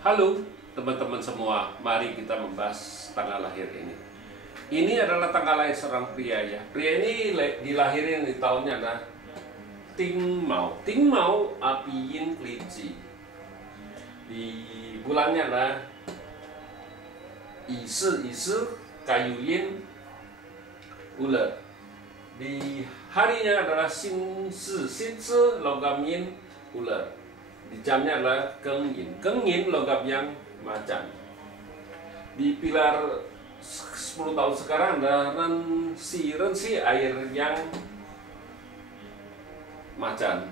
Halo teman-teman semua, mari kita membahas tanggal lahir ini. Ini adalah tanggal lahir seorang pria ya. Pria ini dilahirin di tahunnya adalah Ting Mau. Ting Mau Api Yin Kelinci. Di bulannya adalah Yi Kayu Yin Ular. Di harinya adalah Sin Logam Yin Ular. Di jamnya adalah Keng Yin logam yang macan. Di pilar 10 tahun sekarang ada Ren Si air yang macan.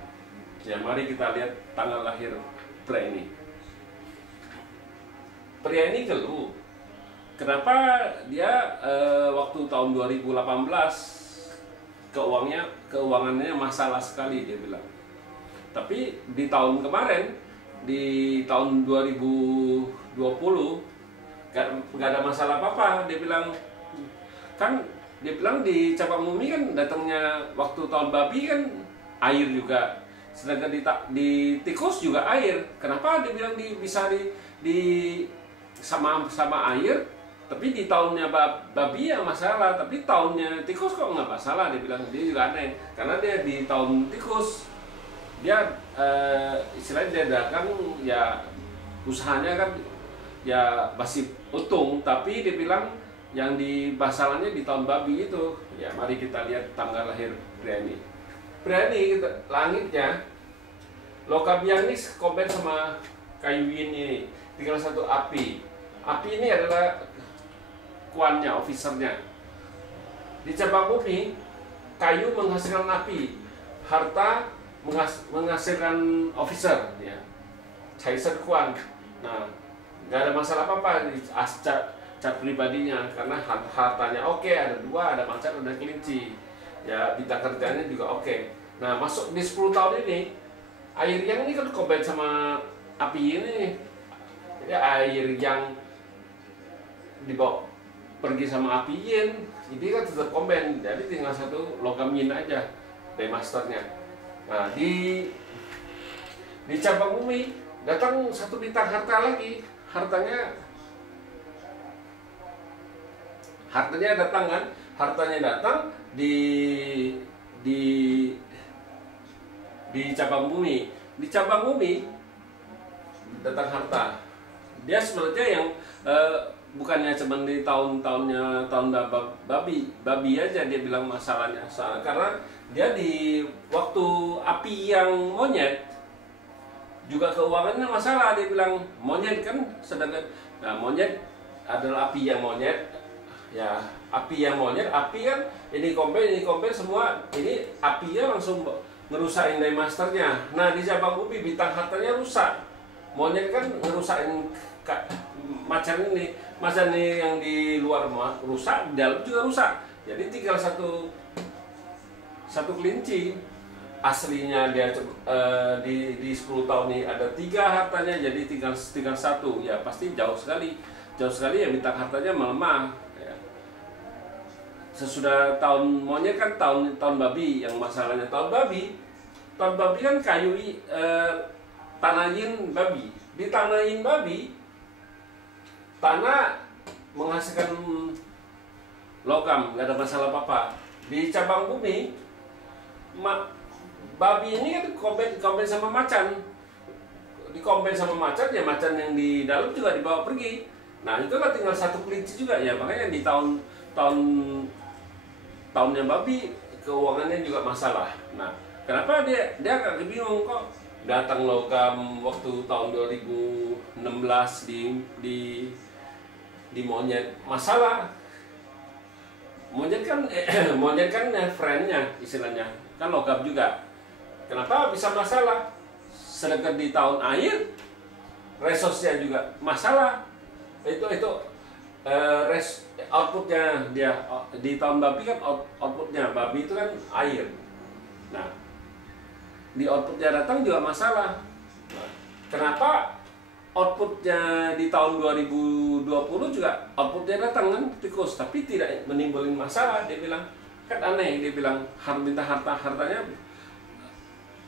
Ya, mari kita lihat tanggal lahir pria ini. Pria ini geluh. Kenapa dia waktu tahun 2018 keuangannya masalah sekali, dia bilang. Tapi di tahun kemarin, di tahun 2020 gak ada masalah apa-apa. Dia bilang di Cabang Bumi kan datangnya waktu tahun babi kan air juga, sedangkan di tikus juga air. Kenapa dia bilang bisa sama air, tapi di tahunnya babi ya masalah, tapi tahunnya tikus kok nggak masalah? Dia bilang dia juga aneh, karena dia di tahun tikus dia istilahnya dia dagang ya, usahanya kan ya masih untung, tapi dia bilang yang di masalahnya di tahun babi itu. Ya, mari kita lihat tanggal lahir pria ini. Pria ini langitnya logam yang ini compare sama kayu yin ini, tinggal satu api. Api ini adalah kuannya, officernya. Di Cabang Bumi kayu menghasilkan api, harta menghasilkan officer ya, Caiser Kuan. Nah, nggak ada masalah apa-apa di cat pribadinya, karena hartanya oke, ada 2, ada macan, ada kelinci ya, bintang kerjanya juga oke. Nah, masuk di 10 tahun ini, air yang ini kan combine sama api ini, jadi air yang dibawa pergi sama api yin, jadi kan tetap combine, jadi tinggal satu logam yin aja remasternya. Nah, di Cabang Bumi datang satu bintang harta lagi, hartanya datang kan, hartanya datang di Cabang Bumi. Di Cabang Bumi datang harta. Dia sebenarnya yang bukannya cuma di tahun babi aja dia bilang masalahnya, karena dia di waktu api yang monyet juga keuangannya masalah. Dia bilang monyet kan, sedangkan monyet adalah api yang monyet ya, api kan ini compare semua, ini apinya langsung ngerusakin dari masternya. Nah, di Cabang Bumi bintang hartanya rusak, monyet kan ngerusakin macan ini yang di luar rusak, di dalam juga rusak. Jadi tinggal satu kelinci. Aslinya dia di 10 tahun ini ada 3 hartanya, jadi tinggal 1 ya, pasti jauh sekali ya bintang hartanya melemah ya. Sesudah tahun monyet kan tahun babi yang masalahnya. Tahun babi kan kayu tanah yin babi. Di tanah yin babi, tanah menghasilkan logam, nggak ada masalah apa-apa. Di Cabang Bumi babi ini kan dikombin sama macan, ya, macan yang di dalam juga dibawa pergi. Nah, itu kan tinggal satu kelinci juga ya, makanya di tahunnya babi keuangannya juga masalah. Nah, kenapa dia agak bingung kok datang logam waktu tahun 2016 di monyet masalah. Monyet kan friendnya istilahnya kan logam juga. Kenapa bisa masalah? Sedangkan di tahun air resource-nya juga masalah. Itu outputnya dia di tahun babi kan outputnya babi itu kan air. Nah, di outputnya datang juga masalah. Nah, kenapa outputnya di tahun 2020 juga outputnya datang kan tikus, tapi tidak menimbulkan masalah? Dia bilang kan aneh. Dia bilang hartanya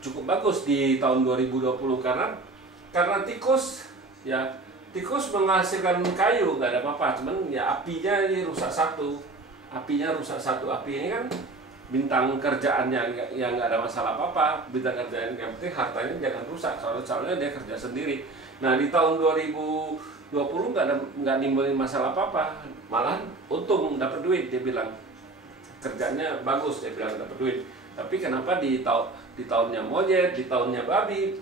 cukup bagus di tahun 2020 karena tikus ya tikus menghasilkan kayu nggak ada apa-apa, cuman ya apinya ini rusak satu. Api ini kan bintang kerjaannya yang nggak ada masalah apa-apa, bintang kerjaan yang penting hartanya jangan rusak, soalnya dia kerja sendiri. Nah di tahun 2020 nggak nimbulin masalah apa-apa, malah untung dapat duit. Dia bilang kerjanya bagus, dia bilang dapat duit. Tapi kenapa di tahunnya monyet, di tahunnya babi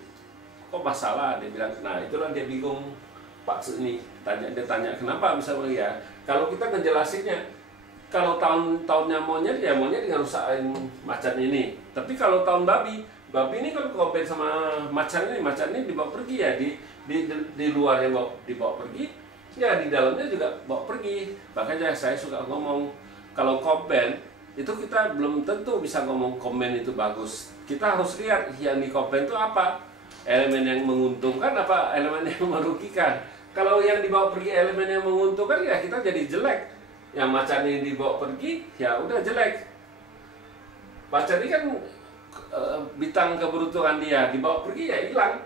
kok masalah? Dia bilang. Nah itulah dia bingung Pak ini, dia tanya kenapa misalnya ya. Kalau kita ngejelasinnya, kalau tahunnya monyet ya monyet ngerusakin macan ini. Tapi kalau tahun babi ini kalau compare sama macan ini dibawa pergi ya, di luarnya dibawa pergi, ya di dalamnya juga bawa pergi. Makanya saya suka ngomong kalau komben itu kita belum tentu bisa ngomong komben itu bagus. Kita harus lihat yang di komben itu apa, elemen yang menguntungkan apa elemen yang merugikan. Kalau yang dibawa pergi elemen yang menguntungkan ya kita jadi jelek. Yang macan ini dibawa pergi ya udah jelek. Macan ini kan bintang keberuntungan dia dibawa pergi ya hilang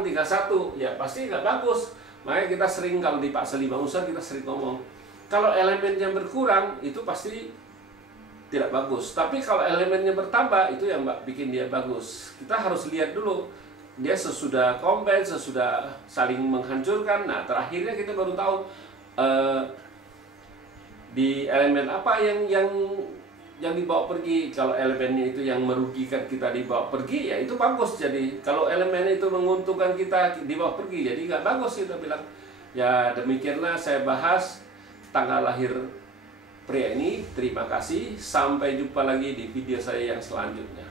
31 ya pasti nggak bagus. Makanya kita sering kalau di Pak Selima Usaha kita sering ngomong kalau elemennya berkurang itu pasti tidak bagus. Tapi kalau elemennya bertambah itu yang bikin dia bagus. Kita harus lihat dulu dia sesudah combine, sesudah saling menghancurkan. Nah terakhirnya kita baru tahu di elemen apa yang dibawa pergi. Kalau elemennya itu yang merugikan kita dibawa pergi ya itu bagus. Jadi kalau elemennya itu menguntungkan kita dibawa pergi jadi nggak bagus. Kita bilang ya demikianlah saya bahas tanggal lahir pria ini. Terima kasih, sampai jumpa lagi di video saya yang selanjutnya.